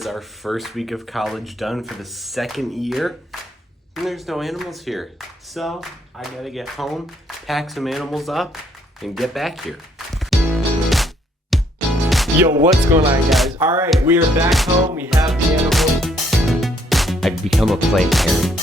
This is our first week of college done for the second year, and there's no animals here. So I gotta get home, pack some animals up, and get back here. Yo, what's going on, guys? All right, we are back home. We have the animals. I've become a plant parent.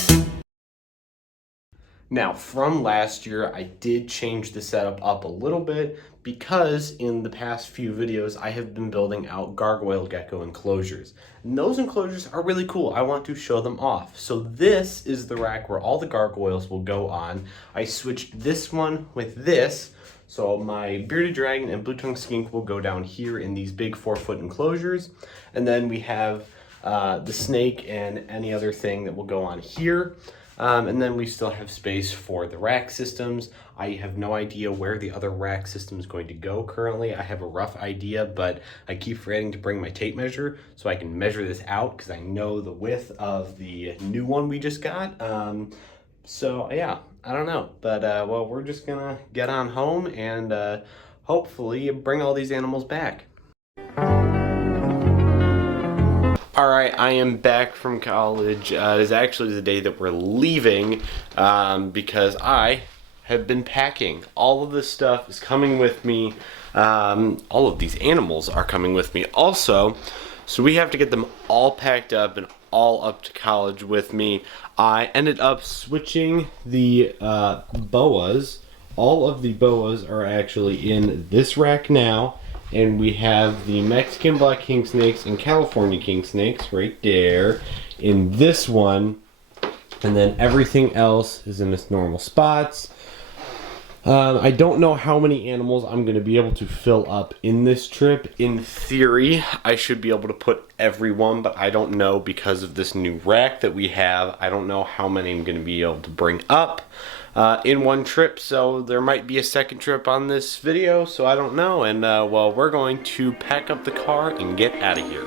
Now, from last year, I did change the setup up a little bit because in the past few videos, I have been building out gargoyle gecko enclosures. And those enclosures are really cool. I want to show them off. So this is the rack where all the gargoyles will go on. I switched this one with this. So my bearded dragon and blue-tongued skink will go down here in these big 4-foot enclosures. And then we have the snake and any other thing that will go on here. And then we still have space for the rack systems. I have no idea where the other rack system is going to go currently. I have a rough idea, but I keep forgetting to bring my tape measure so I can measure this out because I know the width of the new one we just got. So yeah, I don't know. But well, we're just gonna get on home and hopefully bring all these animals back. Alright, I am back from college. It is actually the day that we're leaving because I have been packing. All of this stuff is coming with me. All of these animals are coming with me also. So we have to get them all packed up and all up to college with me. I ended up switching the boas. All of the boas are actually in this rack now. And we have the Mexican black king snakes and California king snakes right there in this one. And then everything else is in its normal spots. I don't know how many animals I'm going to be able to fill up in this trip. In theory, I should be able to put everyone, but I don't know because of this new rack that we have. I don't know how many I'm going to be able to bring up in one trip, so there might be a second trip on this video, so I don't know. And well, we're going to pack up the car and get out of here.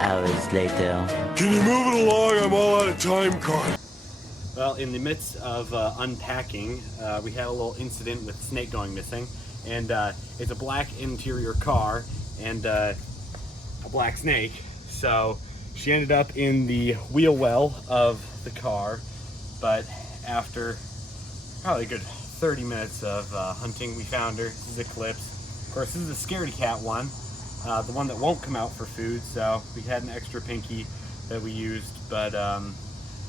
Hours later. Can you move it along? I'm all out of time card. Well, in the midst of unpacking, we had a little incident with snake going missing, and it's a black interior car and a black snake. So she ended up in the wheel well of the car, but after probably a good 30 minutes of hunting, we found her. This is Eclipse. Of course, this is a scaredy cat one. The one that won't come out for food, so we had an extra pinky that we used, but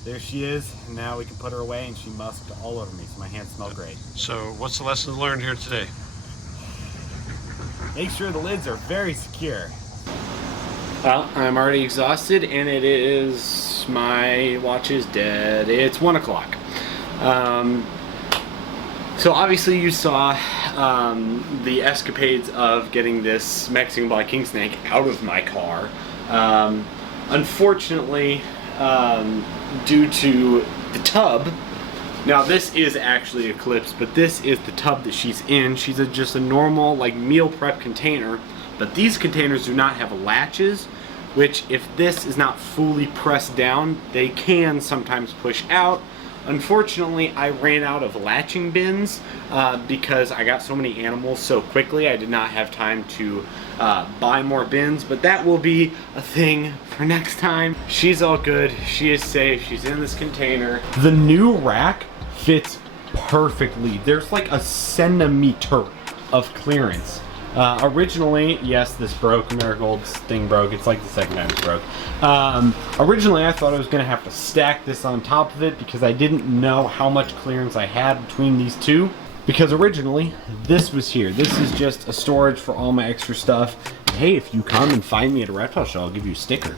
there she is, and now we can put her away, and she musked all over me, so my hands smell great. So what's the lesson learned here today? Make sure the lids are very secure. Well, I'm already exhausted, and it is, my watch is dead. It's 1 o'clock. So obviously you saw the escapades of getting this Mexican black king snake out of my car. Unfortunately, due to the tub. Now this is actually Eclipse, but this is the tub that she's in. She's just a normal like meal prep container, but these containers do not have latches, which if this is not fully pressed down, they can sometimes push out. Unfortunately, I ran out of latching bins because I got so many animals so quickly. I did not have time to buy more bins, but that will be a thing for next time. She's all good. She is safe. She's in this container. The new rack fits perfectly. There's like a centimeter of clearance. Originally, yes, this broke. Marigold's thing broke. It's like the second time it broke. Originally, I thought I was going to have to stack this on top of it because I didn't know how much clearance I had between these two. Because originally, this was here. This is just a storage for all my extra stuff. Hey, if you come and find me at a reptile show, I'll give you a sticker.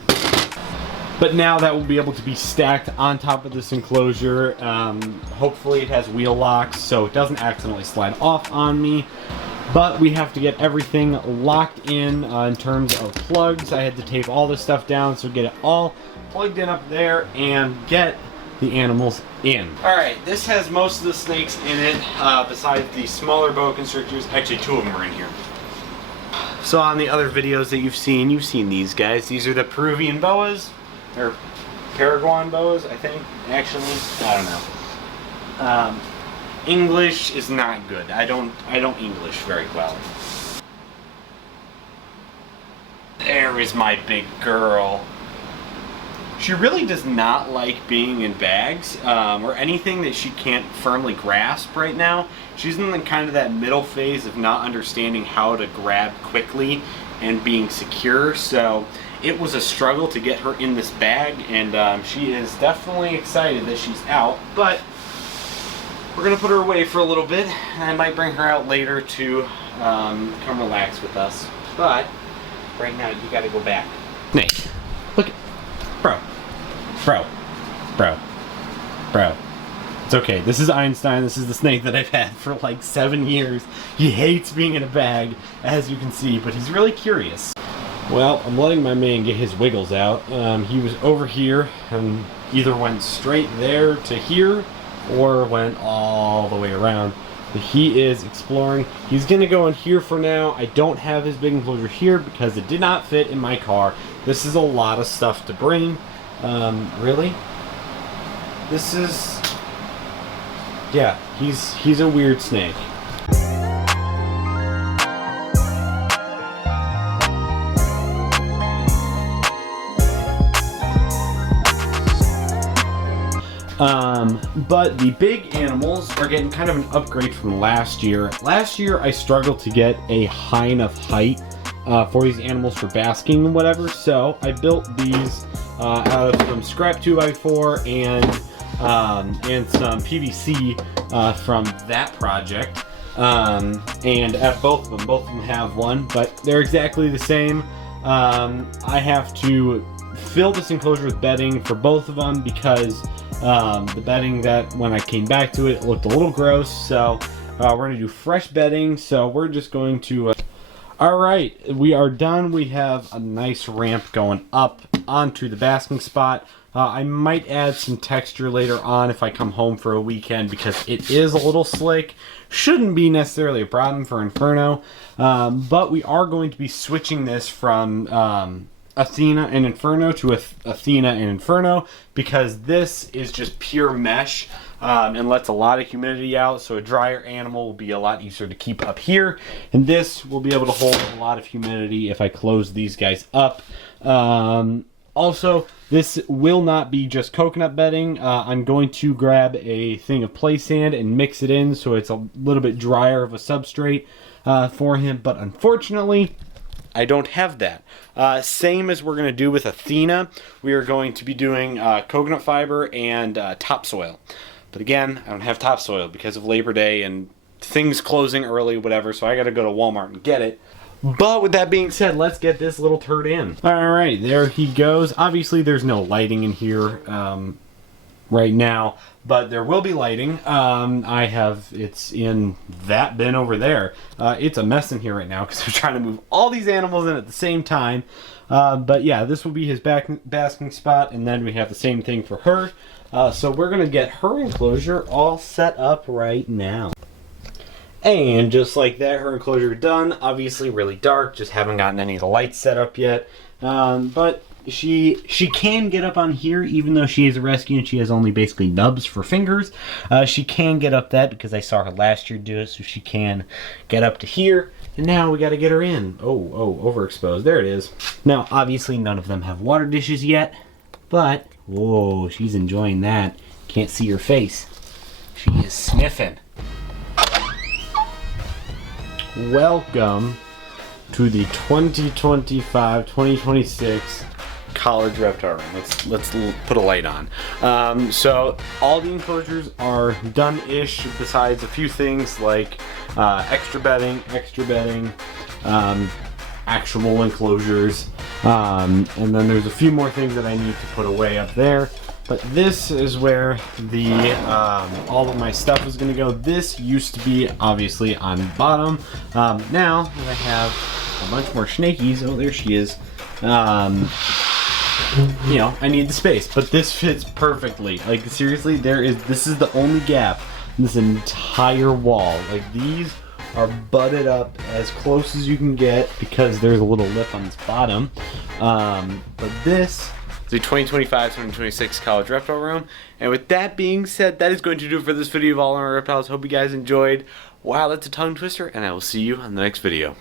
But now that will be able to be stacked on top of this enclosure. Hopefully it has wheel locks so it doesn't accidentally slide off on me. But we have to get everything locked in terms of plugs. I had to tape all this stuff down, so get it all plugged in up there and get the animals in. Alright, this has most of the snakes in it, besides the smaller boa constrictors. Actually, two of them are in here. So on the other videos that you've seen these guys. These are the Peruvian boas, or Paraguayan boas, I think. Actually, I don't know. English is not good. I don't English very well. There is my big girl. She really does not like being in bags or anything that she can't firmly grasp right now. She's in kind of that middle phase of not understanding how to grab quickly and being secure. So it was a struggle to get her in this bag, and she is definitely excited that she's out, but we're gonna put her away for a little bit. I might bring her out later to come relax with us. But right now you gotta go back. Snake, look, bro. It's okay. This is Einstein. This is the snake that I've had for like 7 years. He hates being in a bag, as you can see, but he's really curious. Well, I'm letting my man get his wiggles out. He was over here and either went straight there to here or went all the way around. But he is exploring. He's gonna go in here for now. I don't have his big enclosure here because it did not fit in my car. This is a lot of stuff to bring. Really? This is... yeah, he's a weird snake. But the big animals are getting kind of an upgrade from last year. Last year I struggled to get a high enough height for these animals for basking and whatever, so I built these out of some scrap 2x4 and some PVC from that project. And at both of them have one, but they're exactly the same. I have to fill this enclosure with bedding for both of them because the bedding that when I came back to it looked a little gross, so we're going to do fresh bedding. So we're just going to alright, we are done. We have a nice ramp going up onto the basking spot. I might add some texture later on if I come home for a weekend because it is a little slick. Shouldn't be necessarily a problem for Inferno, but we are going to be switching this from Athena and Inferno to Athena and Inferno because this is just pure mesh and lets a lot of humidity out, so a drier animal will be a lot easier to keep up here, and this will be able to hold a lot of humidity if I close these guys up. Also, this will not be just coconut bedding. I'm going to grab a thing of play sand and mix it in so it's a little bit drier of a substrate for him, but unfortunately I don't have that. Same as we're going to do with Athena. We are going to be doing coconut fiber and topsoil. But again, I don't have topsoil because of Labor Day and things closing early, whatever, so I got to go to Walmart and get it. But with that being said, let's get this little turd in. Alright, there he goes. Obviously, there's no lighting in here. right now, but there will be lighting. It's in that bin over there. It's a mess in here right now because we're trying to move all these animals in at the same time. But yeah, this will be his basking spot, and then we have the same thing for her. So we're gonna get her enclosure all set up right now. And just like that, her enclosure done. Obviously really dark, just haven't gotten any of the lights set up yet. But she can get up on here, even though she is a rescue and she has only basically nubs for fingers. She can get up that because I saw her last year do it, so she can get up to here. And now we got to get her in. Oh, overexposed. There it is. Now, obviously, none of them have water dishes yet, but whoa, she's enjoying that. Can't see her face. She is sniffing. Welcome to the 2025-2026 college reptile room. Let's put a light on. So all the enclosures are done-ish, besides a few things like extra bedding, actual enclosures, and then there's a few more things that I need to put away up there. But this is where the all of my stuff is going to go. This used to be obviously on the bottom. Now that I have a bunch more snakies, oh there she is. You know, I need the space, but this fits perfectly. Like seriously, this is the only gap in this entire wall. Like these are butted up as close as you can get because there's a little lip on this bottom. But this is the 2025-2026 college reptile room. And with that being said, that is going to do it for this video of all our reptiles. Hope you guys enjoyed. Wow, that's a tongue twister, and I will see you on the next video.